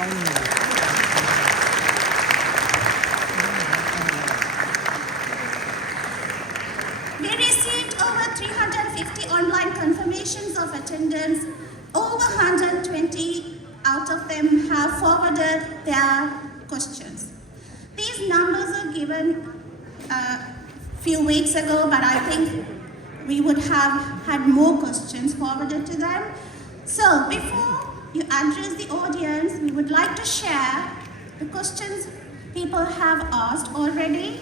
We received over 350 online confirmations of attendance. Over 120 out of them have forwarded their questions. These numbers are given a few weeks ago, but I think we would have had more questions forwarded to them. So before you address the audience, we would like to share the questions people have asked already.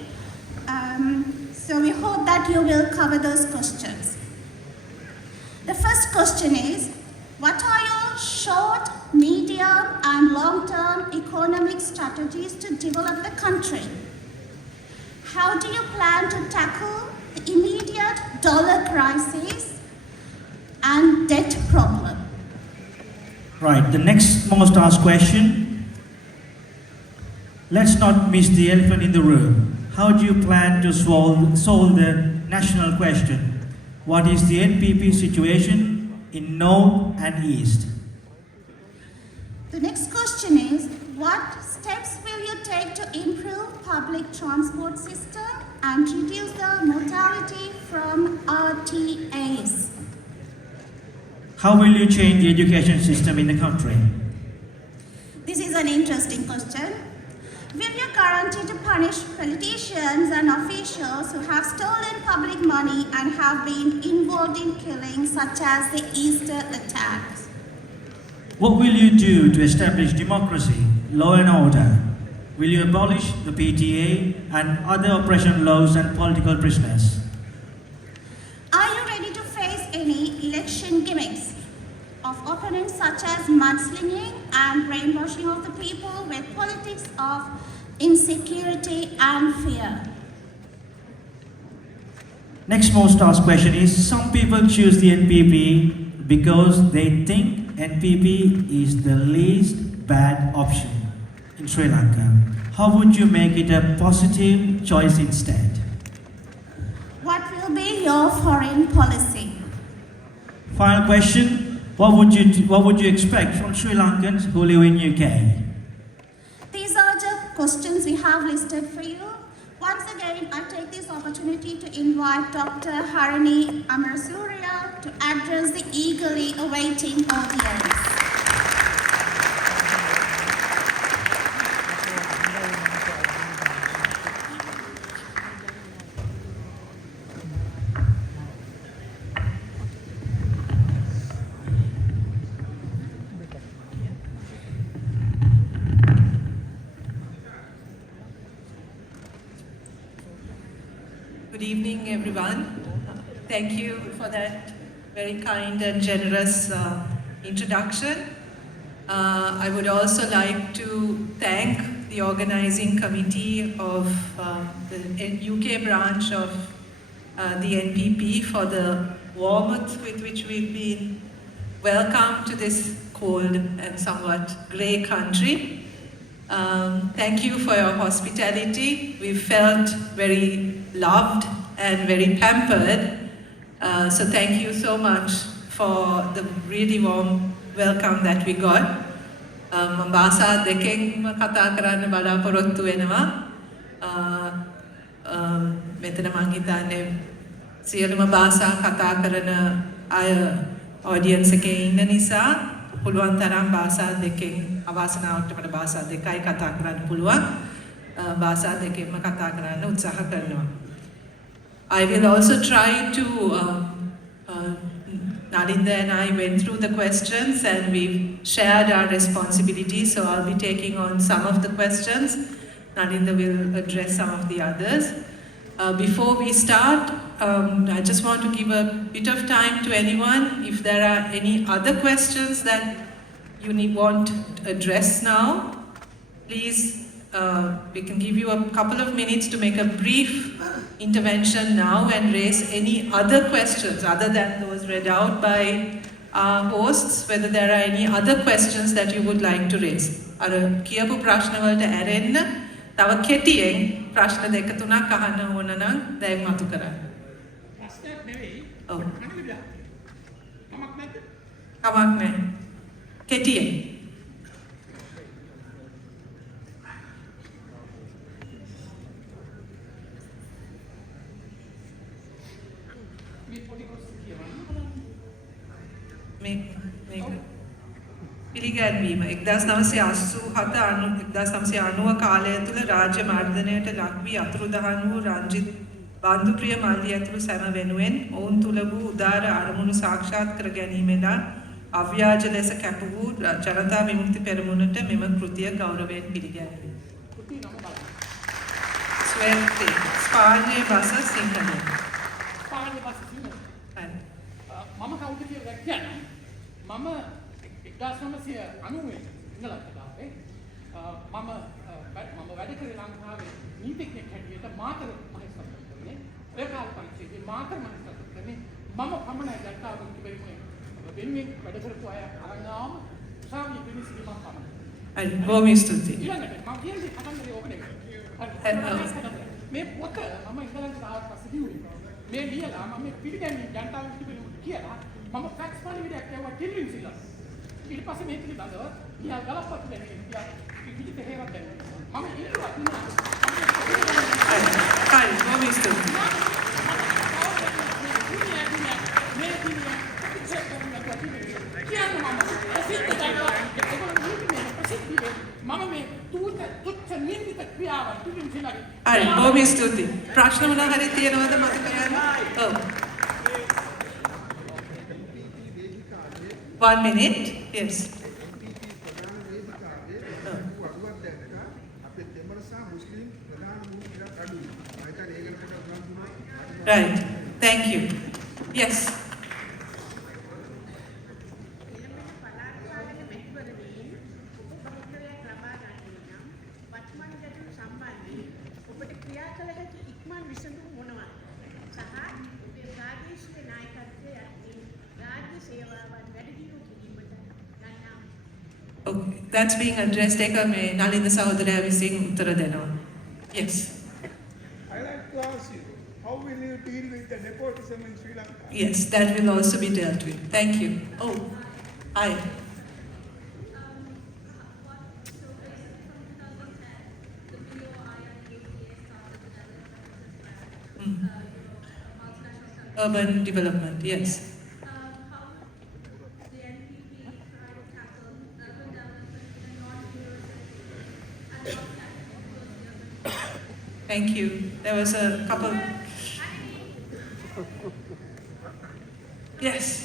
So we hope that you will cover those questions. The first question is, what are your short, medium and long-term economic strategies to develop the country? How do you plan to tackle the immediate dollar crisis and debt problem? Right, the next most asked question. Let's not miss the elephant in the room. How do you plan to solve the national question? What is the NPP situation in North and East? The next question is, what steps will you take to improve public transport system and reduce the mortality from RTAs? How will you change the education system in the country? This is an interesting question. Will you guarantee to punish politicians and officials who have stolen public money and have been involved in killings such as the Easter attacks? What will you do to establish democracy, law and order? Will you abolish the PTA and other oppression laws and political prisoners? Are you ready to face any election gimmicks of opponents such as mudslinging and brainwashing of the people with politics of insecurity and fear? Next most asked question is, some people choose the NPP because they think NPP is the least bad option in Sri Lanka. How would you make it a positive choice instead? What will be your foreign policy? Final question, what would you expect from Sri Lankans who live in UK? These are the questions we have listed for you. Once again, I take this opportunity to invite Dr. Harini Amarasuriya to address the eagerly awaiting audience. Good evening, everyone. Thank you for that very kind and generous introduction. I would also like to thank the organizing committee of the UK branch of the NPP for the warmth with which we've been welcomed to this cold and somewhat grey country. Thank you for your hospitality. We felt very loved and very pampered. So thank you so much for the really warm welcome that we got. Bahasa දෙකෙන්ම කතා කරන්න බලාපොරොත්තු වෙනවා. මෙතන මං හිතන්නේ සියලුම භාෂා කතා කරන අය audience එකේ ඉන්න නිසා පුළුවන් තරම් භාෂා දෙකෙන් අවාසනාවට මට භාෂා දෙකයි කතා කරන්න පුළුවන්. භාෂා දෙකෙන්ම කතා කරන්න උත්සාහ කරනවා. I will also try to Nalinda and I went through the questions and we shared our responsibilities, so I'll be taking on some of the questions. Nalinda will address some of the others. Before we start, I just want to give a bit of time to anyone. If there are any other questions that you want to address now, please, we can give you a couple of minutes to make a brief intervention now and raise any other questions other than those read out by our hosts, whether there are any other questions that you would like to raise. අර කියපු ප්‍රශ්න වලට ඇරෙන්න තව කෙටියෙන් ප්‍රශ්න දෙක තුනක් අහන්න ඕන නම් දැන් මතු කරන්න. ප්‍රශ්නයක් නෙවෙයි. ඔව්. කමක් නැද්ද? කමක් නැහැ. කෙටියෙන්. පිළිගැන්වීම 1987-1990 කාලය තුළ රාජ්‍ය මර්ධනයට ලක් වී අතුරුදහන් වූ රංජිත් බන්දුප්‍රිය මල්ලි ඇතුළු සැම වෙනුවෙන් ඔවුන් තුළ වූ උදාර අරමුණු සාක්ෂාත් කර ගැනීමෙලා අව්‍යාජ ලෙස කැප වූ ජනතා විමුක්ති පෙරමුණට මෙම කෘතිය ගෞරවයෙන් පිළිගැන්වේ. ස්වයංතේ ස්පාඤ්ඤ භාෂ සිංහල. පාලි බස් සිංහල. හරි. මම කවුද කියලා කියන්නේ? මම 1990 ඉංගලන්තයට ආවේ. මම වැඩ කරේ ලංකාවේ නීතිඥයෙක් හැටියට මාතර මහේස්ත්‍රාත්වයේ. ඒ කාලේ පරිච්ඡේදයේ මාතර මහේස්ත්‍රාත්වයේ මම පමණයි ජනතා විමුක්ති පෙරමුණේ වෙනුවෙන් වැඩ කරපු අය අරන් ආවම උසාවියේ පිළිසිරි මම පමණයි. හරි. බොහොම ස්තුතියි. ඊළඟට මම කියන්නේ කතන්දරේ ඕක නෙවෙයි. මේ පොත මම ඉංගලන්තයට ආවට පස්සේ දියුනේ. මේ ලියලා මම පිළිගන්නේ ජනතා විමුක්ති පෙරමුණ කියලා මම ෆැක්ස් පරිවිඩයක් කියවුවා ටිල්ලින් සිලා. ඊට පස්සේ මේ පිළිබඳව ඊයා ගලප්පත් දෙන්නේ ඊයා පිළිත හේවත් දෙන්නේ. මම ඉන්නවා හරි. බොහොම ස්තුතියි. මම මේ තුත තුච්ච නින්දිත ක්‍රියාව ටිල්ලින් සිලාගේ. හරි. බොහොම ස්තුතියි. ප්‍රශ්න මොනවා හරි තියෙනවද මතක ගන්න? ඔව්. 1 minute. Yes. Right. Thank you. Yes. Okay, that's being addressed. Ek me Nalinda Sahodara විසින් උත්තර දෙනවා. Yes. I like to ask you, how will you deal with the nepotism in Sri Lanka? Yes, that will also be dealt with. Thank you. Oh, hi. Urban development, yes. Thank you. There was a couple. Yes.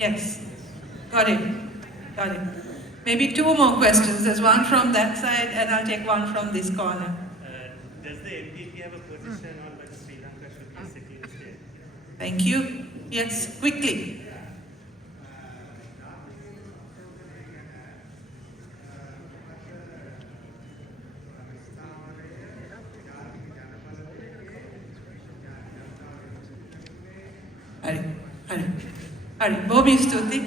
Yes, got it. Got it. Maybe two more questions. There's one from that side, and I'll take one from this corner. Does the NPP have a position on whether Sri Lanka should be a secular state? Thank you. Yes, quickly. Hari, Bobby Stuti,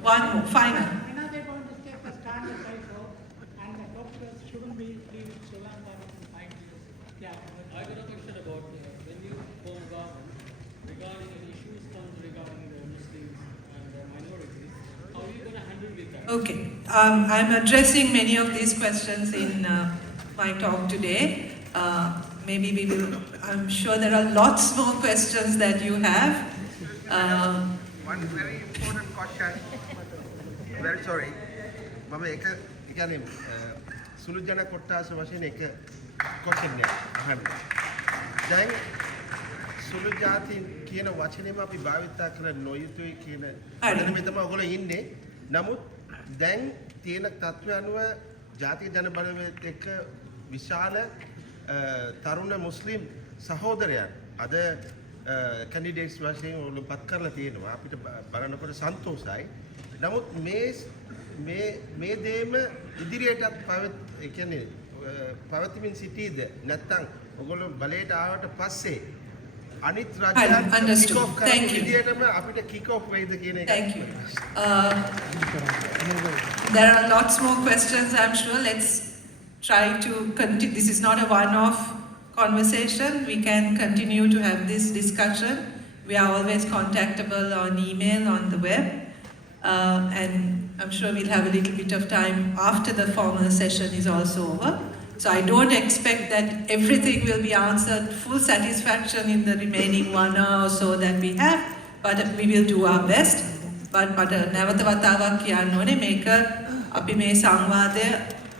one more, final. When are they going to take the stand as I go? And the doctors shouldn't be leaving Sri Lanka in 5 years. Yeah. I got a question about when you form government regarding any issues comes regarding the Muslims and the minorities. How are you going to handle with that? Okay, I'm addressing many of these questions in my talk today. Maybe we will, I'm sure there are lots more questions that you have. One very important question. Very sorry. මම එක කියන්නේ සුළු ජන කොට්ටාස වශයෙන් එක question එකක් අහන්න. දැන් සුළු ජාති කියන වචනේම අපි භාවිත කර නොයුතුයි කියන අදනමේ තමයි ඔයගොල්ලෝ ඉන්නේ. නමුත් දැන් තියෙන තත්ත්වය අනුව ජාතික ජන බලවේගයත් එක්ක විශාල තරුණ මුස්ලිම් සහෝදරයන් අද candidates වශයෙන් ඔයගොල්ලෝ පත් කරලා තියෙනවා. අපිට බලනකොට සන්තෝෂයි. නමුත් මේ දේම ඉදිරියටත් පවතිමින් සිටීද නැත්නම් ඔයගොල්ලෝ බලයට ආවට පස්සේ අනිත් Hi, රජයන් understood. kick off කරන Thank you. විදිහටම අපිට kick off වෙයිද කියන එක. Thank you. There are lots more questions, I'm sure. Let's try to continue. This is not a one-off conversation. We can continue to have this discussion. We are always contactable on email, on the web. And I'm sure we'll have a little bit of time after the formal session is also over. So I don't expect that everything will be answered full satisfaction in the remaining 1 hour or so that we have, but we will do our best. But නැවත වතාවක් කියන්න ඕනේ මේක අපි මේ සංවාදය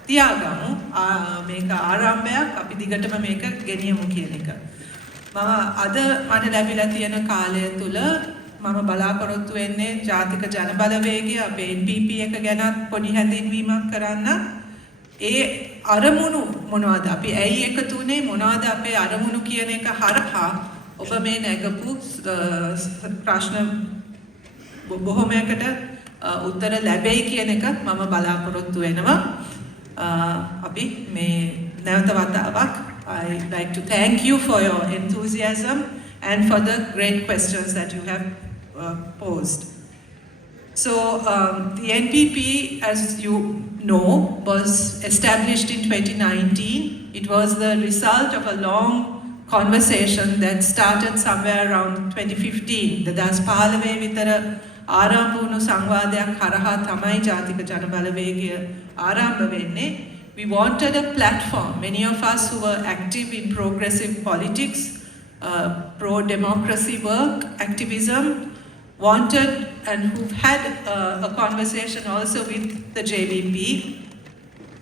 තියාගමු. මේක ආරම්භයක් අපි දිගටම මේක ගෙනියමු කියන එක. මම අද මට ලැබිලා තියෙන කාලය තුල මම බලාපොරොත්තු වෙන්නේ ජාතික ජනබලවේගය අපේ NPP එක ගැනත් පොඩි හැඳින්වීමක් කරන්න. ඒ අරමුණු මොනවද අපි ඇයි එකතු වුනේ මොනවද අපේ අරමුණු කියන එක හරහා ඔබ මේ නැගපු ප්‍රශ්න බොහොමයකට උත්තර ලැබෙයි කියන එක මම බලාපොරොත්තු වෙනවා. අපි මේ නැවත වතාවක් I'd like to thank you for your enthusiasm and for the great questions that you have posed. So the NPP, as you know, was established in 2019. It was the result of a long conversation that started somewhere around 2015. Das පාලවේ විතර ආරම්භ වුණු සංවාදයක් හරහා තමයි ජාතික ජනබලවේගය ආරම්භ වෙන්නේ. We wanted a platform. Many of us who were active in progressive politics, pro-democracy work, activism, wanted and who've had a conversation also with the JVP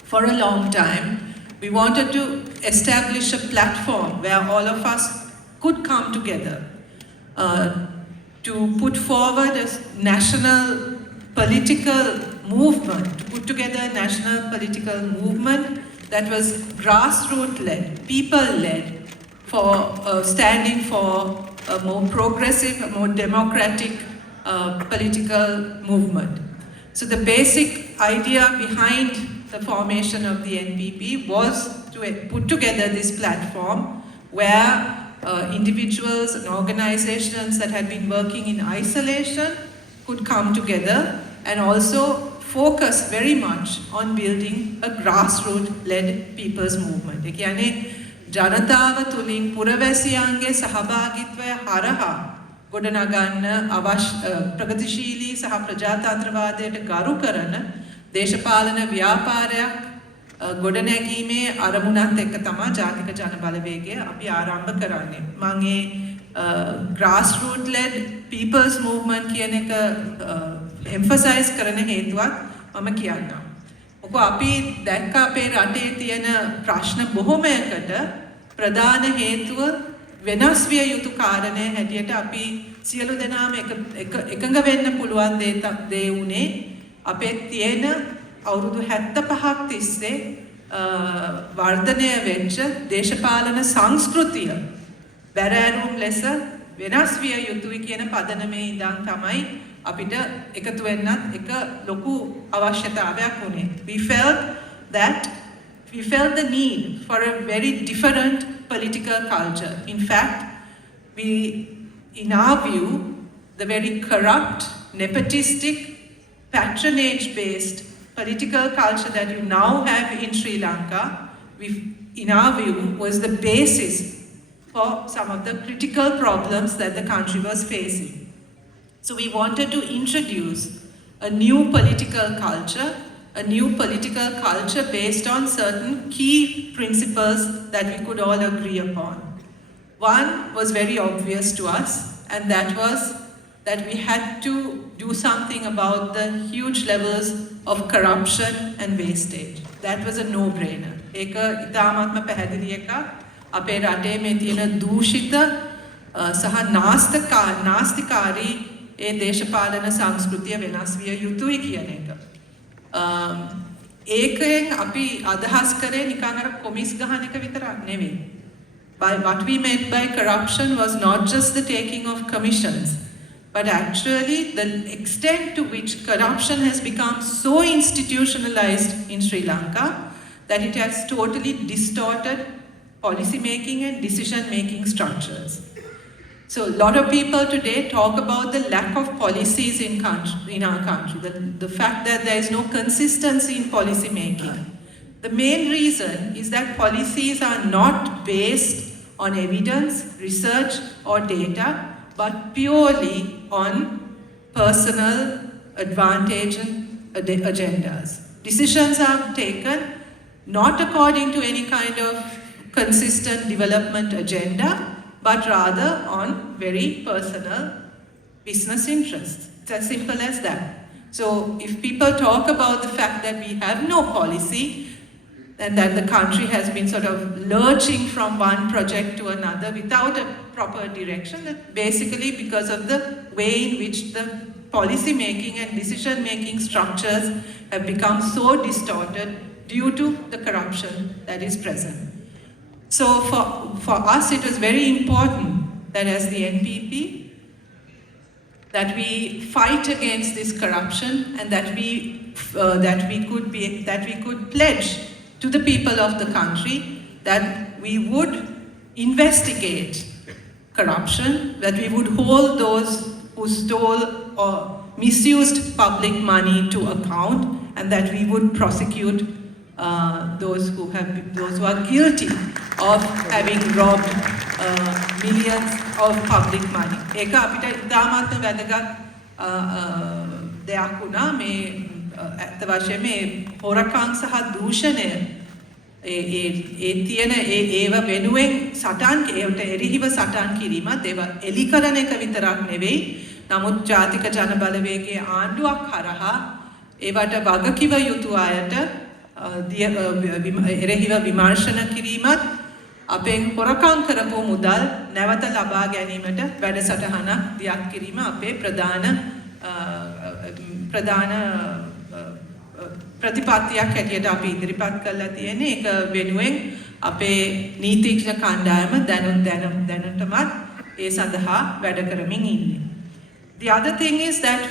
for a long time. We wanted to establish a platform where all of us could come together to put forward a national political movement, to put together a national political movement that was grassroots-led, people-led, for standing for a more progressive, a more democratic political movement. So the basic idea behind the formation of the NPP was to put together this platform where individuals and organizations that had been working in isolation could come together and also focus very much on building a grassroots-led people's movement. ඒ කියන්නේ ජනතාව තුලින් පුරවැසියන්ගේ සහභාගීත්වය හරහා ගොඩනගන්න අවශ්‍ය ප්‍රගතිශීලී සහ ප්‍රජාතන්ත්‍රවාදයට ගරු කරන දේශපාලන ව්‍යාපාරයක් ගොඩනැගීමේ අරමුණත් එක්ක තමයි ජාතික ජනබලවේගය අපි ආරම්භ කරන්නේ. මම ඒ grassroots led people's movement කියන එක emphasize කරන හේතුවත් මම කියන්නම්. ඔක අපි දැක්ක අපේ රටේ තියෙන ප්‍රශ්න බොහොමයකට ප්‍රධාන හේතුව වෙනස් විය යුතු කාරණය හැටියට අපි සියලු දෙනාම එකඟ වෙන්න පුළුවන් දේ උනේ අපේ තියෙන අවුරුදු 75ක් තිස්සේ වර්ධනය වෙච්ච දේශපාලන සංස්කෘතිය බැරෑරුම් ලෙස වෙනස් විය යුතුයි කියන පදනමේ ඉඳන් තමයි අපිට එකතු වෙන්නත් එක ලොකු අවශ්‍යතාවයක් වුණේ. We felt the need for a very different political culture. In fact, in our view, the very corrupt, nepotistic, patronage-based political culture that you now have in Sri Lanka, in our view, was the basis for some of the critical problems that the country was facing. So we wanted to introduce a new political culture based on certain key principles that we could all agree upon. One was very obvious to us, and that was that we had to do something about the huge levels of corruption and wastage. That was a no-brainer. ඒක ඉතාමත්ම පැහැදිලි එකක්. අපේ රටේ මේ තියෙන දූෂිත සහ නාස්තිකාරී ඒ දේශපාලන සංස්කෘතිය වෙනස් විය යුතුයි කියන එක. ඒකෙන් අපි අදහස් කරේ නිකන් අර කොමිස් ගහන එක විතරක් නෙවෙයි. What we meant by corruption was not just the taking of commissions, but actually the extent to which corruption has become so institutionalized in Sri Lanka that it has totally distorted policy making and decision making structures. So a lot of people today talk about the lack of policies in our country, the fact that there is no consistency in policy making. The main reason is that policies are not based on evidence, research or data, but purely on personal advantage and agendas. Decisions are taken not according to any kind of consistent development agenda, but rather on very personal business interests. It's as simple as that. So if people talk about the fact that we have no policy and that the country has been sort of lurching from one project to another without a proper direction, that's basically because of the way in which the policy making and decision making structures have become so distorted due to the corruption that is present. So for us, it was very important that as the NPP, that we fight against this corruption and that we could pledge to the people of the country that we would investigate corruption, that we would hold those who stole or misused public money to account, and that we would prosecute those who are guilty of having robbed millions of public money. ඒක අපිට ඉතාමත් වැදගත් දෙයක් වුණා මේ ඇත්ත වශයෙන්ම මේ හොරකම් සහ දූෂණය ඒ තියෙන ඒව වෙනුවෙන් සටන් ඒවට එරෙහිව සටන් කිරීමත් ඒව එලි කරන එක විතරක් නෙවෙයි නමුත් ජාතික ජනබලවේගයේ ආණ්ඩුවක් හරහා ඒවට වගකිව යුතු අයට එරෙහිව විමර්ශන කිරීමත් අපෙන් හොරකම් කරපු මුදල් නැවත ලබා ගැනීමට වැඩසටහනක් දියත් කිරීම අපේ ප්‍රධාන ප්‍රතිපත්තියක් හැටියට අපි ඉදිරිපත් කරලා තියෙන්නේ ඒක වෙනුවෙන් අපේ නීතිඥ කණ්ඩායම දැනටමත් ඒ සඳහා වැඩ කරමින් ඉන්නේ. The other thing is that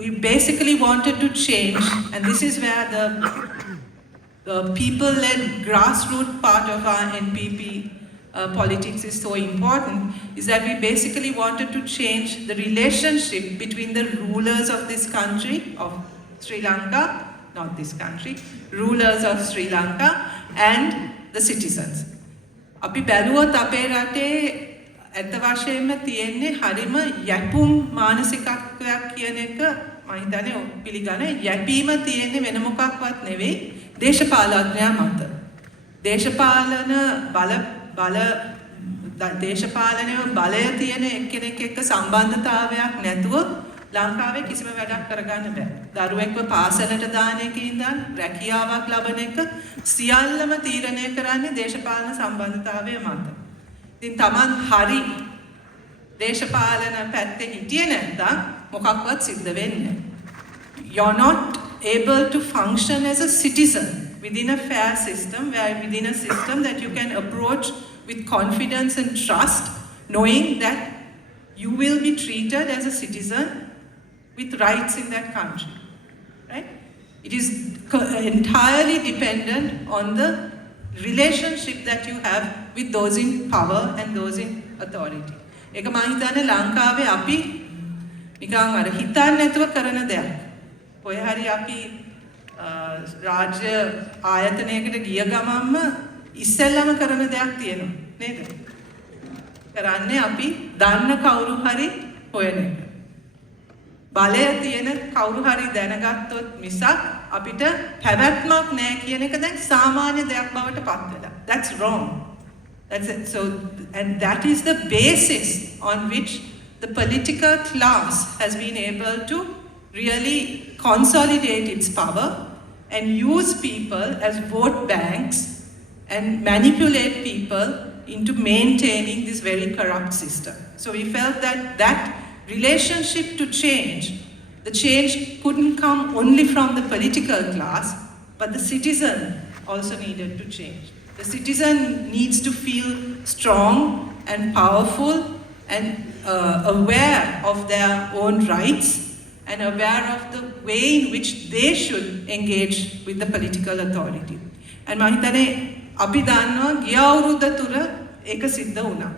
we basically wanted to change, and this is where the people-led grassroots part of our NPP politics is so important, is that we basically wanted to change the relationship between the rulers of this country, of Sri Lanka, not this country, rulers of Sri Lanka and the citizens. අපි බැලුවොත් අපේ රටේ ඇත්ත වශයෙන්ම තියෙන්නේ හරිම යැපුම් මානසිකත්වයක් කියන එක මම හිතන්නේ පිළිගන්න යැපීම තියෙන්නේ වෙන මොකක්වත් නෙවෙයි දේශපාලඥයා මත. දේශපාලනයේ බලය තියෙන එක්කෙනෙක් එක්ක සම්බන්ධතාවයක් නැතුව ලංකාවේ කිසිම වැඩක් කරගන්න බෑ. දරුවෙක්ව පාසලට දාන එකේ ඉඳන් රැකියාවක් ලබන එක සියල්ලම තීරණය කරන්නේ දේශපාලන සම්බන්ධතාවය මත. ඉතින් Taman හරි දේශපාලන පැත්තේ හිටියේ නැත්නම් මොකක්වත් සිද්ධ වෙන්නේ නැහැ. You're not able to function as a citizen within a fair system, within a system that you can approach with confidence and trust, knowing that you will be treated as a citizen with rights in that country. Right? It is entirely dependent on the relationship that you have with those in power and those in authority. ඒක මම හිතන්නේ ලංකාවේ අපි නිකන් අර හිතන්නේ නැතුව කරන දෙයක්. කොහේ හරි අපි රාජ්‍ය ආයතනයකට ගිය ගමන්ම ඉස්සෙල්ලම කරන දෙයක් තියෙනවා නේද? කරන්නේ අපි දන්න කවුරු හරි හොයන එක. බලය තියෙන කවුරු හරි දැනගත්තොත් මිසක් අපිට පැවැත්මක් නැහැ කියන එක දැන් සාමාන්‍ය දෙයක් බවට පත් වෙලා. That's wrong. That's it. So, and that is the basis on which the political class has been able to really consolidate its power and use people as vote banks and manipulate people into maintaining this very corrupt system. So we felt that that relationship to change, the change couldn't come only from the political class, but the citizen also needed to change. The citizen needs to feel strong and powerful and aware of their own rights and aware of the way in which they should engage with the political authority. And මම හිතන්නේ අපි දන්නවා ගිය අවුරුද්ද තුර ඒක සිද්ධ වුණා.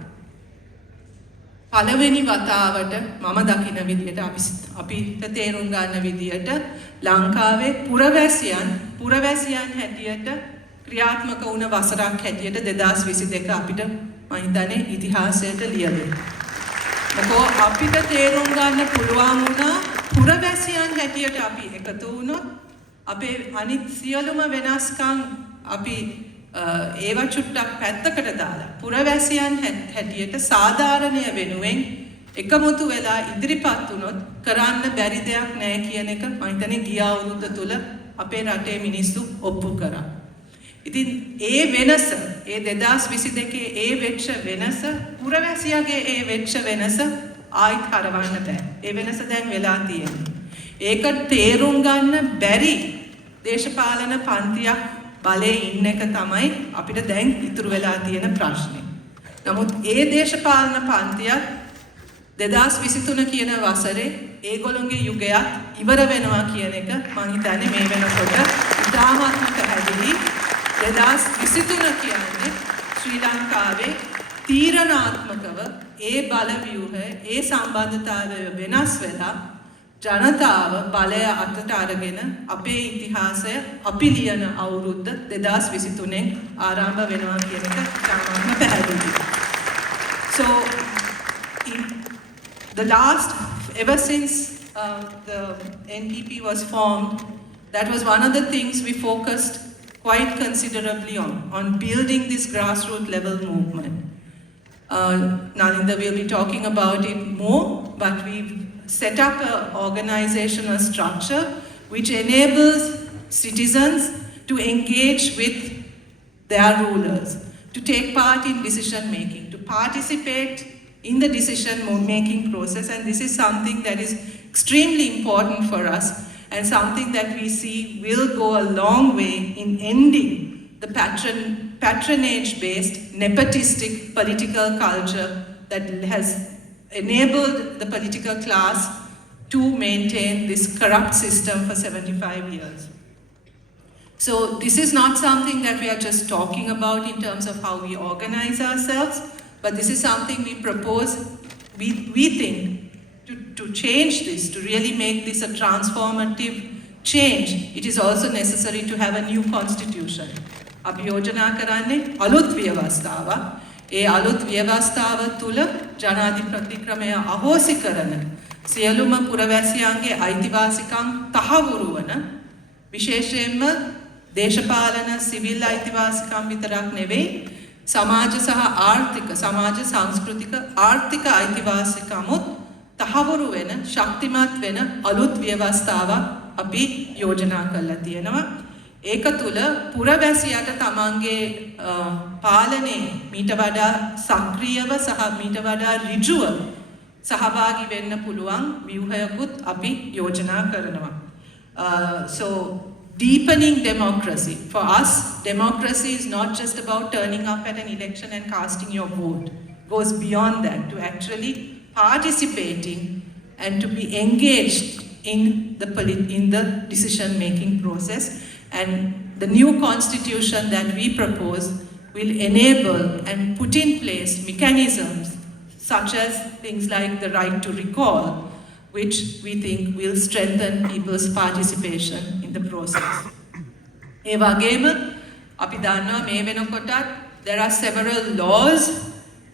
පළවෙනි වතාවට මම දකින විදියට අපිට තේරුම් ගන්න විදියට ලංකාවේ පුරවැසියන් හැටියට ක්‍රියාත්මක වුණ වසරක් හැටියට 2022 අපිට මම හිතන්නේ ඉතිහාසයට ලියවෙයි. මොකෝ අපිට තේරුම් ගන්න පුළුවන් වුණා පුරවැසියන් හැටියට අපි එකතු වුණොත් අපේ අනිත් සියලුම වෙනස්කම් අපි ඒවා චුට්ටක් පැත්තකට දාලා පුරවැසියන් හැටියට සාධාරණය වෙනුවෙන් එකමුතු වෙලා ඉදිරිපත් වුණොත් කරන්න බැරි දෙයක් නැහැ කියන එක මම හිතන්නේ ගිය අවුරුද්ද තුල අපේ රටේ මිනිස්සු ඔප්පු කරා. ඉතින් ඒ වෙනස ඒ 2022 ඒ වෙච්ච වෙනස පුරවැසියාගේ ඒ වෙච්ච වෙනස ආයිත් හරවන්න බෑ. ඒ වෙනස දැන් වෙලා තියෙනවා. ඒක තේරුම් ගන්න බැරි දේශපාලන පන්තියක් බලේ ඉන්න එක තමයි අපිට දැන් ඉතුරු වෙලා තියෙන ප්‍රශ්නේ. නමුත් ඒ දේශපාලන පන්තියක් 2023 කියන වසරේ ඒගොල්ලෝගේ යුගයක් ඉවර වෙනවා කියන එක මම හිතන්නේ මේ වෙනකොට ඉතාමත්ම පැහැදිලි. 2023 කියන්නේ ශ්‍රී ලංකාවේ තීරණාත්මකව ඒ බලව්‍යුහය ඒ සම්බන්ධතාවය වෙනස් වෙලා ජනතාව බලය අතට අරගෙන අපේ ඉතිහාසය අපි ලියන අවුරුද්ද 2023 ආරම්භ වෙනවා කියන එක ඉතාමත්ම පැහැදිලි. So ever since the NPP was formed, that was one of the things we focused quite considerably on building this grassroots level movement. Nalinda will be talking about it more, but we've set up an organizational structure which enables citizens to engage with their rulers, to take part in decision making, to participate in the decision making process, and this is something that is extremely important for us and something that we see will go a long way in ending the patronage-based, nepotistic political culture that has enabled the political class to maintain this corrupt system for 75 years. So this is not something that we are just talking about in terms of how we organize ourselves, but this is something we propose, we think, to change this, to really make this a transformative change. It is also necessary to have a new constitution. අපි යෝජනා කරන්නේ අලුත් ව්‍යවස්ථාවක්. ඒ අලුත් ව්‍යවස්ථාව තුළ ජනාධිපති ක්‍රමය අහෝසි කරන සියලුම පුරවැසියන්ගේ අයිතිවාසිකම් තහවුරු වන විශේෂයෙන්ම දේශපාලන සිවිල් අයිතිවාසිකම් විතරක් නෙවෙයි සමාජ සහ ආර්ථික සමාජ සංස්කෘතික ආර්ථික අයිතිවාසිකමුත් තහවුරු වෙන ශක්තිමත් වෙන අලුත් ව්‍යවස්ථාවක් අපි යෝජනා කරලා තියෙනවා. ඒක තුළ පුරවැසියාට තමන්ගේ පාලනයේ මීට වඩා සක්‍රියව සහ මීට වඩා ඍජුව සහභාගී වෙන්න පුළුවන් ව්‍යුහයකුත් අපි යෝජනා කරනවා. So deepening democracy. For us, democracy is not just about turning up at an election and casting your vote. It goes beyond that to actually participating and to be engaged in the decision-making process. And the new constitution that we propose will enable and put in place mechanisms such as things like the right to recall, which we think will strengthen people's participation in the process. ඒ වගේම අපි දන්නවා මේ වෙනකොටත් there are several laws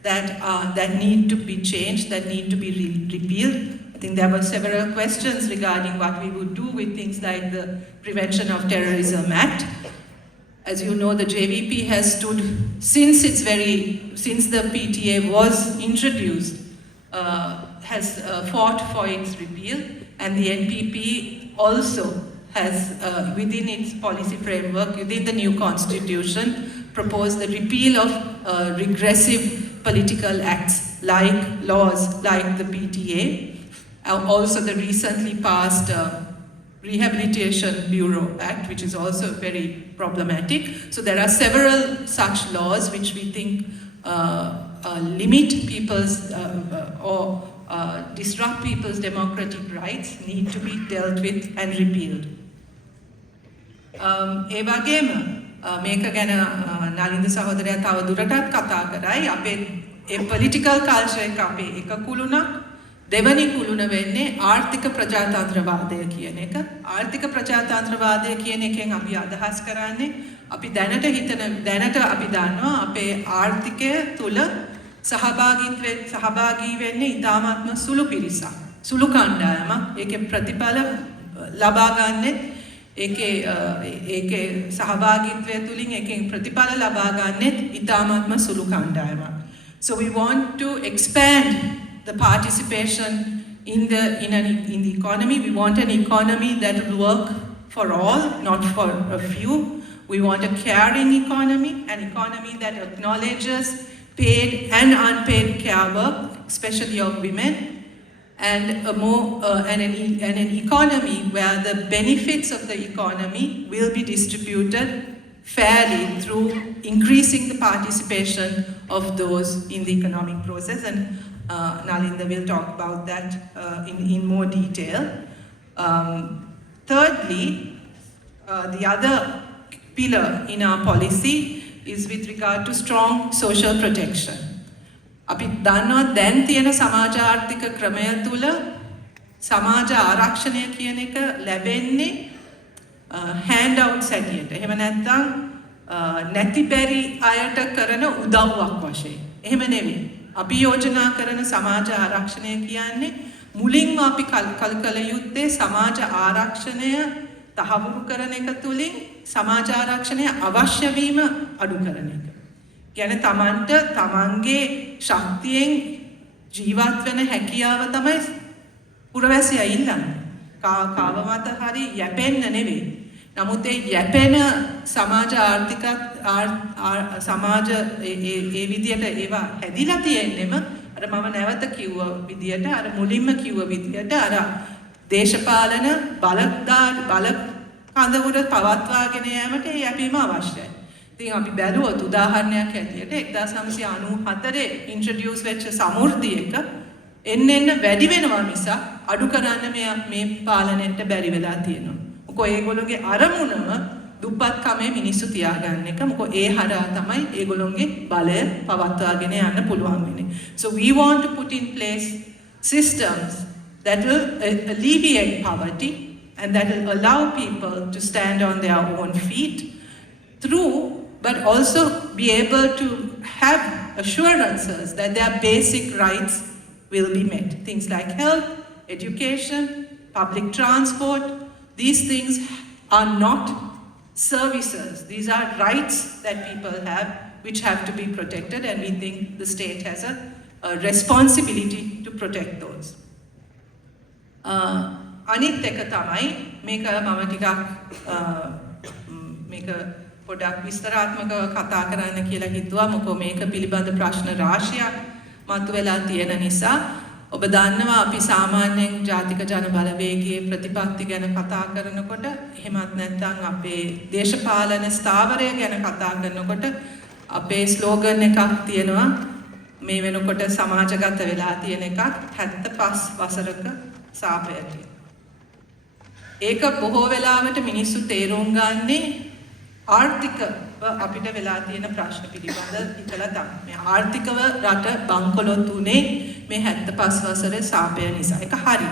that need to be changed, that need to be repealed. I think there were several questions regarding what we would do with things like the Prevention of Terrorism Act. As you know, the JVP has stood since the PTA was introduced, has fought for its repeal, and the NPP also has, within its policy framework, within the new constitution, proposed the repeal of regressive political acts like laws like the PTA, also the recently passed Rehabilitation Bureau Act, which is also very problematic. So there are several such laws which we think limit people's or disrupt people's democratic rights, need to be dealt with and repealed. ඒ වගේම මේක ගැන නලින්ද සහෝදරයා තව දුරටත් කතා කරයි. අපේ political culture එක අපේ එක කුළුණක් දෙවනි කුළුණ වෙන්නේ ආර්ථික ප්‍රජාතන්ත්‍රවාදය කියන එක. ආර්ථික ප්‍රජාතන්ත්‍රවාදය කියන එකෙන් අපි අදහස් කරන්නේ අපි දැනට අපි දන්නවා අපේ ආර්ථිකය තුල සහභාගී වෙන්නේ ඉතාමත්ම සුළු පිරිසක්. සුළු කණ්ඩායමක්. ඒකේ ප්‍රතිඵල ලබා ගන්නෙත් ඒකේ සහභාගීත්වය තුලින් ඒකෙන් ප්‍රතිඵල ලබා ගන්නෙත් ඉතාමත්ම සුළු කණ්ඩායමක්. So we want to expand the participation in the economy. We want an economy that will work for all, not for a few. We want a caring economy, an economy that acknowledges paid and unpaid care work, especially of women, and an economy where the benefits of the economy will be distributed fairly through increasing the participation of those in the economic process. And Nalinda will talk about that in more detail. Thirdly, the other pillar in our policy is with regard to strong social protection. අපි දන්නවා දැන් තියෙන සමාජ ආර්ථික ක්‍රමය තුල සමාජ ආරක්ෂණය කියන එක ලැබෙන්නේ hand out සැටියට. එහෙම නැත්නම් නැති බැරි අයට කරන උදව්වක් වශයෙන්. එහෙම නෙවෙයි. අපි යෝජනා කරන සමාජ ආරක්ෂණය කියන්නේ මුලින්ම අපි කල යුත්තේ සමාජ ආරක්ෂණය තහවුරු කරන එක තුලින් සමාජ ආරක්ෂණය අවශ්‍ය වීම අඩු කරන එක. කියන්නේ තමන්ගේ ශක්තියෙන් ජීවත් වෙන හැකියාව තමයි පුරවැසියා ඉල්ලන්නේ. කාව මත හරි යැපෙන්න නෙවෙයි. නමුත් ඒ යැපෙන සමාජ ආර්ථික සමාජ ඒ විදියට ඒවා හැදිලා තියෙන්නෙම අර මම නැවත කිව්ව විදියට අර මුලින්ම කිව්ව විදියට අර දේශපාලන බල කඳවුර පවත්වාගෙන යාමට ඒ යැපීම අවශ්‍යයි. ඉතින් අපි බැලුවොත් උදාහරණයක් ඇටියට 1994 ඉන්ට්‍රොඩියුස් වෙච්ච සමෘද්ධියක එන්න වැඩි වෙනවා මිස අඩු කරන්න මේ පාලනයට බැරි වෙලා තියෙනවා. මොකෝ ඒගොල්ලෝගේ අරමුණම දුප්පත්කමේ මිනිස්සු තියාගන්න එක. මොකෝ ඒ හරහා තමයි ඒගොල්ලෝගේ බලය පවත්වාගෙන යන්න පුළුවන් වෙන්නේ. So we want to put in place systems that will alleviate poverty and that will allow people to stand on their own feet but also be able to have assurances that their basic rights will be met. Things like health, education, public transport, these things are not services. These are rights that people have which have to be protected, and we think the state has a responsibility to protect those. අනිත් එක තමයි මේක මම ටිකක් මේක පොඩක් විස්තරාත්මකව කතා කරන්න කියලා හිතුවා. මොකද මේක පිළිබඳ ප්‍රශ්න රාශියක් මතුවලා තියෙන නිසා ඔබ දන්නවා අපි සාමාන්‍යයෙන් ජාතික ජන බලවේගයේ ප්‍රතිපත්ති ගැන කතා කරනකොට එහෙමත් නැත්නම් අපේ දේශපාලන ස්ථාවරය ගැන කතා කරනකොට අපේ ස්ලෝගන් එකක් තියෙනවා මේ වෙනකොට සමාජගත වෙලා තියෙන එකක් 75 වසරක සාපයට. ඒක බොහෝ වෙලාවට මිනිස්සු තේරුම් ගන්නේ ආර්ථිකව අපිට වෙලා තියෙන ප්‍රශ්න පිළිබඳ ඉතලා තමයි. මේ ආර්ථිකව රට බංකොලොත් උනේ මේ 75 වසරේ සාපය නිසා. ඒක හරි.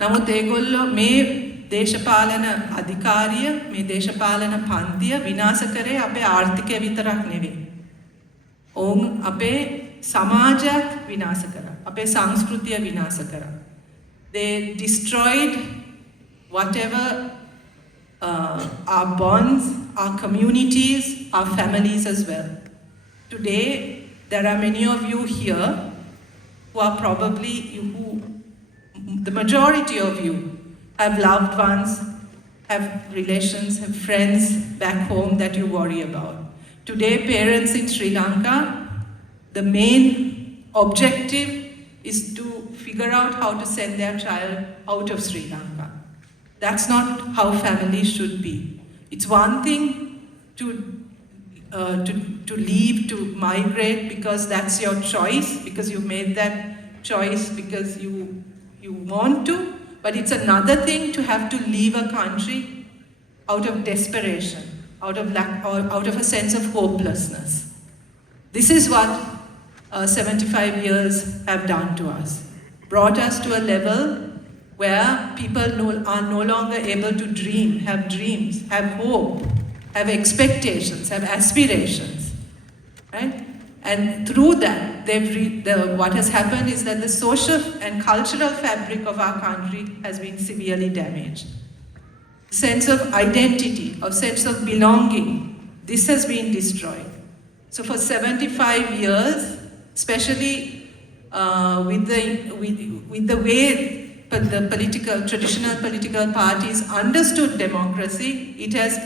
නමුත් ඒගොල්ලෝ මේ දේශපාලන අධිකාරිය මේ දේශපාලන පන්තිය විනාශ කරේ අපේ ආර්ථිකය විතරක් නෙවෙයි. ඔවුන් අපේ සමාජයක් විනාශ කරා. අපේ සංස්කෘතිය විනාශ කරා. They destroyed whatever our bonds, our communities, our families as well. Today, there are many of you here who are probably, the majority of you have loved ones, have relations, have friends back home that you worry about. Today, parents in Sri Lanka, the main objective is to figure out how to send their child out of Sri Lanka. That's not how families should be. It's one thing to leave, to migrate because that's your choice, because you made that choice because you want to. But it's another thing to have to leave a country out of desperation, out of lack, or out of a sense of hopelessness. This is what 75 years have done to us. Brought us to a level where people are no longer able to dream, have dreams, have hope, have expectations, have aspirations, right? And through that, what has happened is that the social and cultural fabric of our country has been severely damaged. Sense of identity, a sense of belonging, this has been destroyed. So for 75 years, especially with the way the traditional political parties understood democracy, it has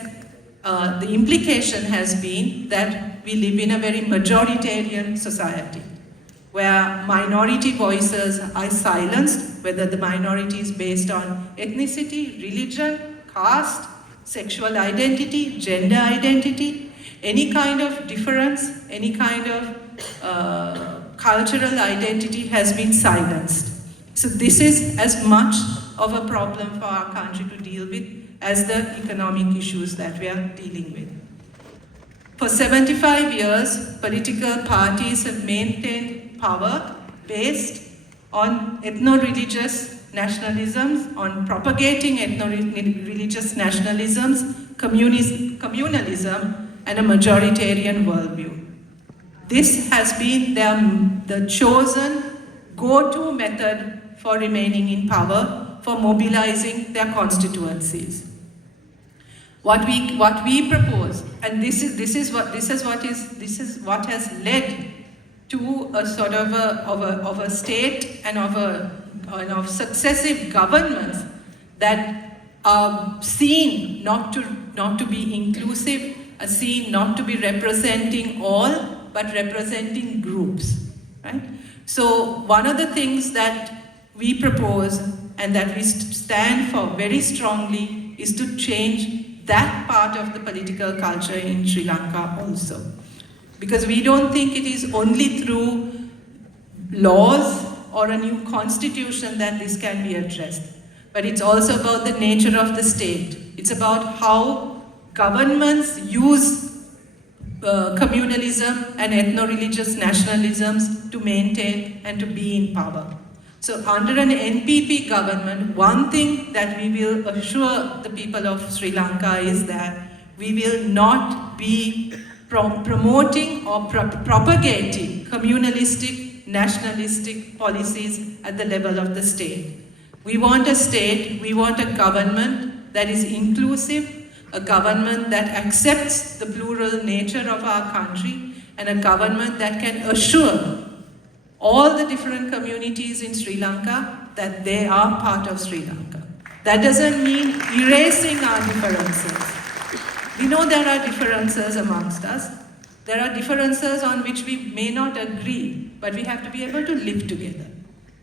the implication has been that we live in a very majoritarian society, where minority voices are silenced, whether the minority is based on ethnicity, religion, caste, sexual identity, gender identity, any kind of difference, any kind of cultural identity has been silenced. So this is as much of a problem for our country to deal with as the economic issues that we are dealing with. For 75 years, political parties have maintained power based on ethno-religious nationalisms, on propagating ethno-religious nationalisms, communalism, and a majoritarian worldview. This has been the chosen go-to method for remaining in power, for mobilizing their constituencies. What we propose, and this is what has led to a sort of a state and of successive governments that are seen not to be inclusive, are seen not to be representing all, but representing groups, right? So one of the things that we propose and that we stand for very strongly is to change that part of the political culture in Sri Lanka also. Because we don't think it is only through laws or a new constitution that this can be addressed. But it's also about the nature of the state. It's about how governments use communalism and ethno-religious nationalisms to maintain and to be in power. So under an NPP government, one thing that we will assure the people of Sri Lanka is that we will not be promoting or propagating communalistic, nationalistic policies at the level of the state. We want a state, we want a government that is inclusive, a government that accepts the plural nature of our country, and a government that can assure all the different communities in Sri Lanka that they are part of Sri Lanka. That doesn't mean erasing our differences. We know there are differences amongst us. There are differences on which we may not agree, but we have to be able to live together.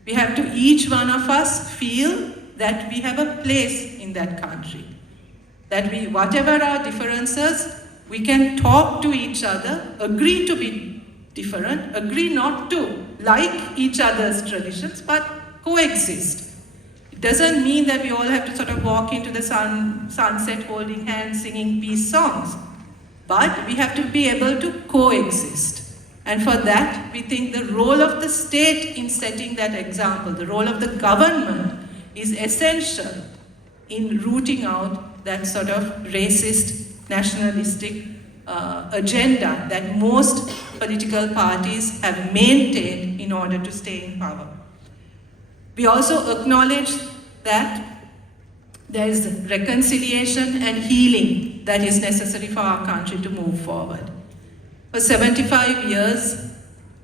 We have to, each one of us, feel that we have a place in that country. That we, whatever our differences, we can talk to each other, agree to be different, agree not to like each other's traditions, but coexist. It doesn't mean that we all have to sort of walk into the sunset holding hands, singing peace songs. But we have to be able to coexist. And for that, we think the role of the state in setting that example, the role of the government is essential in rooting out that sort of racist, nationalistic agenda that most political parties have maintained in order to stay in power. We also acknowledge that there is reconciliation and healing that is necessary for our country to move forward. For 75 years,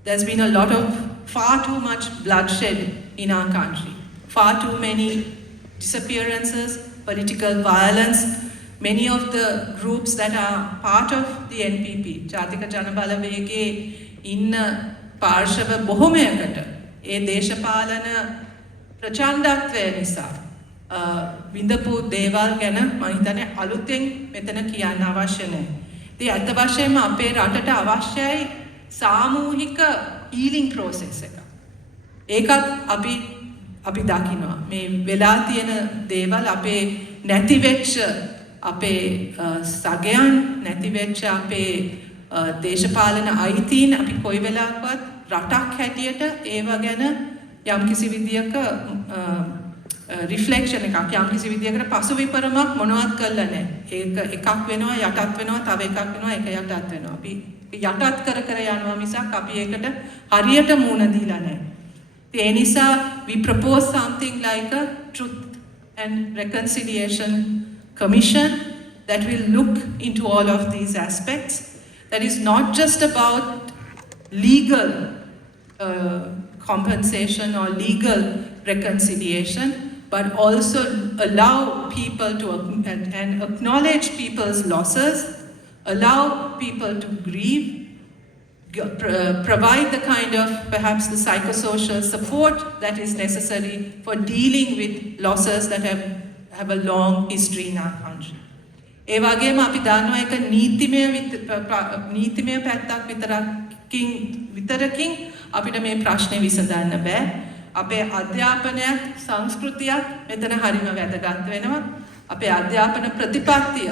there's been a lot of, far too much bloodshed in our country. Far too many disappearances, political violence. Many of the groups that are part of the NPP, Jatika Janabalawege, in Parshava Bohomeyakata, e Deshapalana Prachandattwaya nisa, විඳපු දේවල් ගැන මම හිතන්නේ අලුතෙන් මෙතන කියන්න අවශ්‍ය නැහැ. ඉතින් අත් වශයෙන්ම අපේ රටට අවශ්‍යයි සාමූහික healing process එක. ඒකත් අපි දකිනවා. මේ වෙලා තියෙන දේවල් අපේ නැති වෙච්ච අපේ සගයන් නැති වෙච්ච අපේ දේශපාලන අයිතීන් අපි කොයි වෙලාවකවත් රටක් හැටියට ඒව ගැන යම්කිසි විදියක රිෆ්ලෙක්ෂන් එකක් යම්කිසි විදියකට පසුවිපරමක් මොනවත් කරලා නැහැ. ඒක එකක් වෙනවා යටත් වෙනවා තව එකක් වෙනවා ඒක යටත් වෙනවා. අපි යටත් කර කර යනවා මිසක් අපි ඒකට හරියට මුහුණ දීලා නැහැ. ඒ නිසා we propose something like a truth and reconciliation commission that will look into all of these aspects. That is not just about legal compensation or legal reconciliation, but also allow people to and acknowledge people's losses, allow people to grieve, provide the kind of perhaps the psychosocial support that is necessary for dealing with losses that have a long history in our country. ඒ වගේම අපි දන්නවා එක නීතිමය පැත්තක් විතරකින් අපිට මේ ප්‍රශ්නේ විසඳන්න බෑ. අපේ අධ්‍යාපනයත් සංස්කෘතියත් මෙතන හරිම වැදගත් වෙනවා. අපේ අධ්‍යාපන ප්‍රතිපත්තිය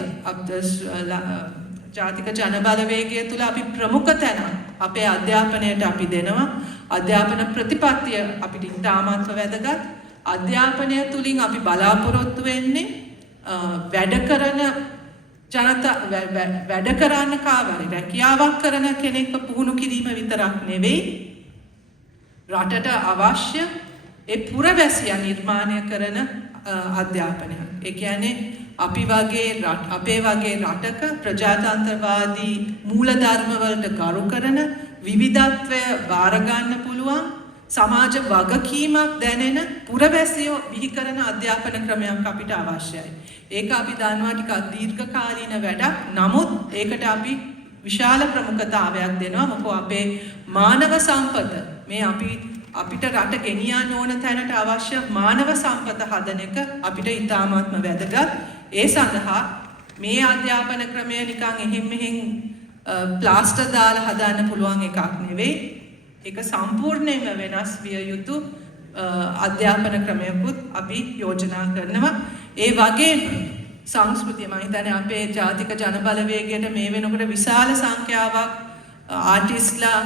ජාතික ජනබලවේගය තුළ අපි ප්‍රමුඛ තැන අපේ අධ්‍යාපනයට අපි දෙනවා. අධ්‍යාපන ප්‍රතිපත්තිය අපිට ඉතාමත්ම වැදගත්. අධ්‍යාපනය තුළින් අපි බලාපොරොත්තු වෙන්නේ වැඩ කරන්න කාවරි රැකියාවක් කරන කෙනෙක්ව පුහුණු කිරීම විතරක් නෙවෙයි රටට අවශ්‍ය ඒ පුරවැසියන් නිර්මාණය කරන අධ්‍යාපනයක්. ඒ කියන්නේ අපේ වගේ රටක ප්‍රජාතන්ත්‍රවාදී මූලධර්ම වලට ගරු කරන විවිධත්වය බාර ගන්න පුළුවන් සමාජ වගකීමක් දැනෙන පුරවැසියෝ බිහි කරන අධ්‍යාපන ක්‍රමයක් අපිට අවශ්‍යයි. ඒක අපි දන්නවා ටිකක් දීර්ඝකාලීන වැඩක්. නමුත් ඒකට අපි විශාල ප්‍රමුඛතාවයක් දෙනවා. මොකද අපේ මානව සම්පත මේ අපිට රට ගෙනියන්න ඕන තැනට අවශ්‍ය මානව සම්පත හදන එක අපිට ඉතාමත්ම වැදගත්. ඒ සඳහා මේ අධ්‍යාපන ක්‍රමය නිකන් එහෙම් මෙහෙම් ප්ලාස්ටර් දාලා හදන්න පුළුවන් එකක් නෙවෙයි. ඒක සම්පූර්ණයෙන්ම වෙනස් විය යුතු අධ්‍යාපන ක්‍රමයකුත් අපි යෝජනා කරනවා. ඒ වගේම සංස්කෘතිය මම හිතන්නේ අපේ ජාතික ජනබලවේගයට මේ වෙනකොට විශාල සංඛ්‍යාවක් ආටිස්ලා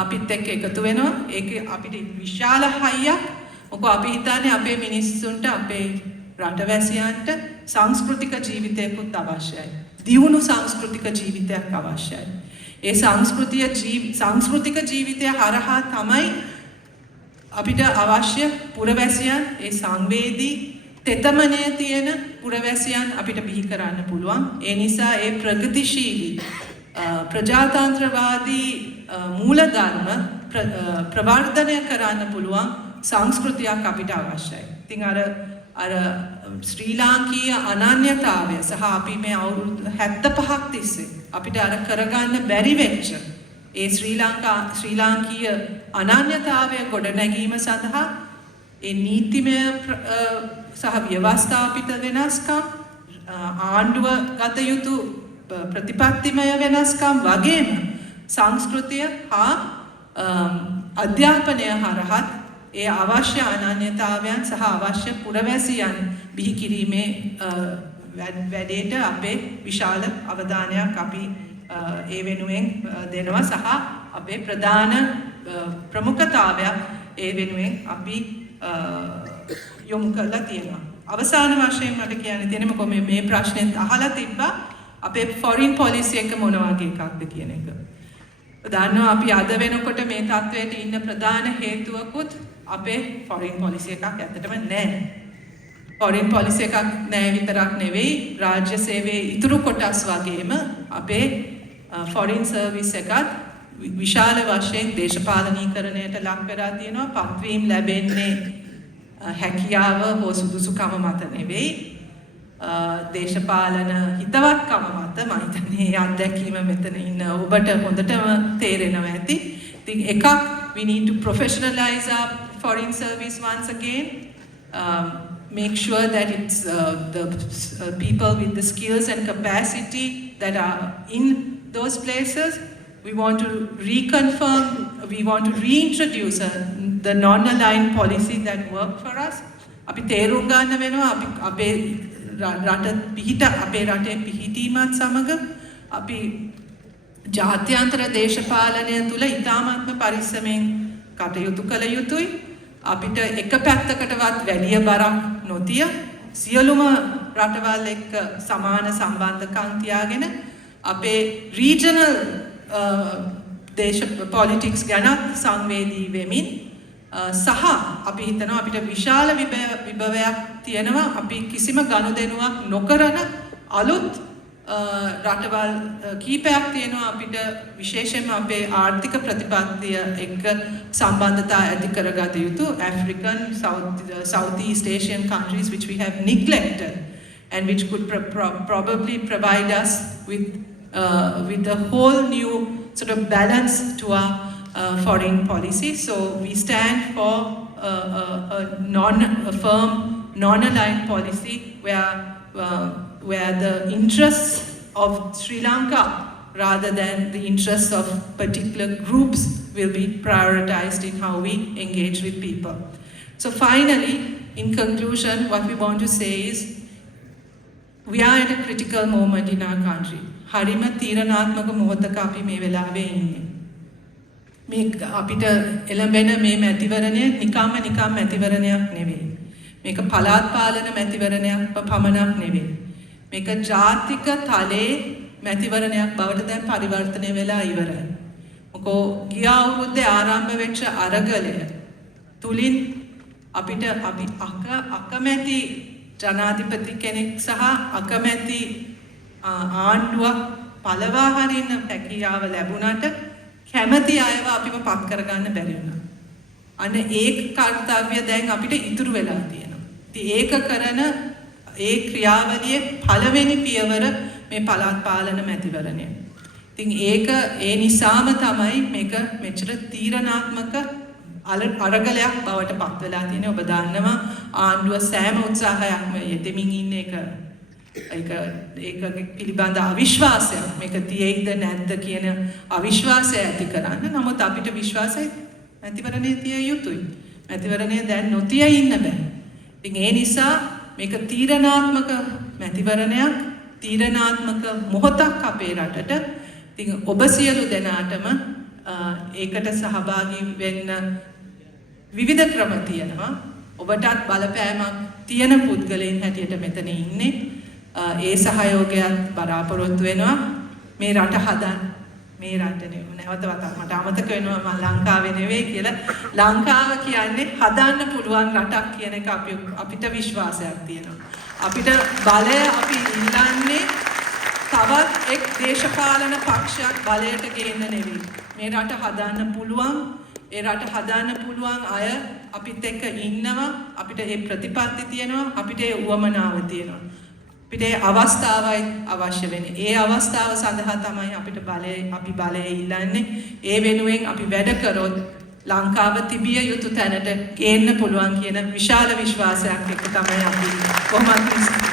අපිත් එක්ක එකතු වෙනවා. ඒක අපිට විශාල හයියක්. මොකද අපි හිතන්නේ අපේ මිනිස්සුන්ට අපේ රටවැසියන්ට සංස්කෘතික ජීවිතයකුත් අවශ්‍යයි. දියුණු සංස්කෘතික ජීවිතයක් අවශ්‍යයි. ඒ සංස්කෘතික ජීවිතය හරහා තමයි අපිට අවශ්‍ය පුරවැසියන් ඒ සංවේදී තෙතමනය තියෙන පුරවැසියන් අපිට බිහි කරන්න පුළුවන්. ඒ නිසා ඒ ප්‍රගතිශීලී ප්‍රජාතන්ත්‍රවාදී මූලධර්ම ප්‍රවර්ධනය කරන්න පුළුවන් සංස්කෘතියක් අපිට අවශ්‍යයි. ඉතින් අර ශ්‍රී ලාංකීය අනන්‍යතාවය සහ අපි මේ අවුරුදු 75ක් තිස්සේ අපිට අර කරගන්න බැරි වෙච්ච ඒ ශ්‍රී ලාංකීය අනන්‍යතාවය ගොඩනැගීම සඳහා ඒ නීතිමය සහ ව්‍යවස්ථාපිත වෙනස්කම් ආණ්ඩුව ගත යුතු ප්‍රතිපත්තිමය වෙනස්කම් වගේම සංස්කෘතිය හා අධ්‍යාපනය හරහත් ඒ අවශ්‍ය අනන්‍යතාවයන් සහ අවශ්‍ය පුරවැසියන් බිහි කිරීමේ වැඩේට අපේ විශාල අවධානයක් අපි ඒ වෙනුවෙන් දෙනවා සහ අපේ ප්‍රධාන ප්‍රමුඛතාවයක් ඒ වෙනුවෙන් අපි යොමු කරලා තියෙනවා. අවසාන වශයෙන් මට කියන්න තියෙන්නේ මොකද මේ ප්‍රශ්නෙත් අහලා තිබ්බා අපේ ෆොරින් පොලිසි එක මොන වගේ එකක්ද කියන එක. දන්නවා අපි අද වෙනකොට මේ තත්වයට ඉන්න ප්‍රධාන හේතුවකුත් අපේ ෆොරින් පොලිසි එකක් ඇත්තටම නැහැ. ෆොරින් පොලිසි එකක් නැහැ විතරක් නෙවෙයි රාජ්‍ය සේවයේ ඉතුරු කොටස් වගේම අපේ ෆොරින් සර්විස් එකත් විශාල වශයෙන් දේශපාලනීකරණයට ලක් වෙලා තියෙනවා. පත්වීම් ලැබෙන්නේ හැකියාව හෝ සුදුසුකම මත නෙවෙයි දේශපාලන හිතවත්කම මත. මම හිතන්නේ අත්දැකීම මෙතන ඉන්න ඔබට හොඳටම තේරෙනවා ඇති. ඉතින් එකක් we need to professionalize our foreign service once again. Make sure that it's the people with the skills and capacity that are in those places. We want to reconfirm, we want to reintroduce the non-aligned policy that worked for us. අපි තේරුම් ගන්න වෙනවා අපේ රට අපේ රටේ පිහිටීමත් සමග අපි ජාත්‍යන්තර දේශපාලනය තුළ ඉතාමත්ම පරිස්සමෙන් කටයුතු කළ යුතුයි. අපිට එක පැත්තකටවත් වැඩිය බරක් නොතිය සියලුම රටවල් එක්ක සමාන සම්බන්ධකම් තියාගෙන අපේ රීජනල් පොලිටික්ස් ගැනත් සංවේදී වෙමින් සහ අපි හිතනවා අපිට විශාල විභවයක් තියෙනවා අපි කිසිම ගනුදෙනුවක් නොකරන අලුත් රටවල් කීපයක් තියෙනවා අපිට විශේෂයෙන්ම අපේ ආර්ථික ප්‍රතිපත්තිය එක්ක සම්බන්ධතා ඇති කරගත යුතු African, Southeast Asian countries which we have neglected and which could probably provide us with a whole new sort of balance to our foreign policy. So we stand for a firm, non-aligned policy where the interests of Sri Lanka rather than the interests of particular groups will be prioritized in how we engage with people. So finally, in conclusion, what we want to say is we are at a critical moment in our country. හරිම තීරණාත්මක මොහොතක අපි මේ වෙලාවේ ඉන්නේ. මේ අපිට එළඹෙන මේ මැතිවරණය නිකම්ම මැතිවරණයක් නෙවෙයි. මේක පළාත් පාලන මැතිවරණයක් පමණක් නෙවෙයි. මේක ජාතික තලයේ මැතිවරණයක් බවට දැන් පරිවර්තනය වෙලා ඉවරයි. මොකෝ ගිය අවුරුද්දේ ආරම්භ වෙච්ච අරගලය තුලින් අපිට අපි අකමැති ජනාධිපති කෙනෙක් සහ අකමැති ආණ්ඩුවක් පළවා හරින්න හැකියාව ලැබුණාට කැමැති අයව අපිව පත් කරගන්න බැරි වුණා. අන්න ඒ කාර්යය දැන් අපිට ඉතුරු වෙලා තියෙනවා. ඉතින් ඒක කරන ඒ ක්‍රියාවලියේ පළවෙනි පියවර මේ පළාත් පාලන මැතිවරණය. ඉතින් ඒක ඒ නිසාම තමයි මේක මෙච්චර තීරණාත්මක අරගලයක් බවට පත් වෙලා තියෙන්නේ. ඔබ දන්නවා ආණ්ඩුව සෑම උත්සාහයක්ම යෙදෙමින් ඉන්න ඒක පිළිබඳ අවිශ්වාසයක් මේක තියෙයිද නැද්ද කියන අවිශ්වාසය ඇති කරන්න. නමුත් අපිට විශ්වාසයි මැතිවරණයේ තිය යුතුයි. මැතිවරණය දැන් නොතිය ඉන්න බෑ. ඉතින් ඒ නිසා මේක තීරණාත්මක මැතිවරණයක්, තීරණාත්මක මොහොතක් අපේ රටට. ඉතින් ඔබ සියලු දෙනාටම ඒකට සහභාගී වෙන්න විවිධ ක්‍රම තියෙනවා. ඔබටත් බලපෑමක් තියෙන පුද්ගලයන් හැටියට මෙතන ඉන්නේ. ඒ සහයෝගයත් බලාපොරොත්තු වෙනවා. මේ රට හදන්න. මේ රට නැවත මට අමතක වෙනවා මම ලංකාවේ නෙවෙයි කියලා. ලංකාව කියන්නේ හදන්න පුළුවන් රටක් කියන එක අපිට විශ්වාසයක් තියෙනවා. අපිට බලය අපි ඉල්ලන්නේ තවත් එක් දේශපාලන පක්ෂයක් බලයට ගේන්න නෙවෙයි. මේ රට හදන්න පුළුවන්. ඒ රට හදන්න පුළුවන් අය අපිත් එක්ක ඉන්නවා. අපිට ඒ ප්‍රතිපත්ති තියෙනවා. අපිට ඒ උවමනාව තියෙනවා. අපිට ඒ අවස්ථාවයි අවශ්‍ය වෙන්නේ. ඒ අවස්ථාව සඳහා තමයි අපිට අපි බලය ඉල්ලන්නේ. ඒ වෙනුවෙන් අපි වැඩ කරොත් ලංකාව තිබිය යුතු තැනට ගේන්න පුළුවන් කියන විශාල විශ්වාසයක් එක්ක තමයි අපි කොහොමද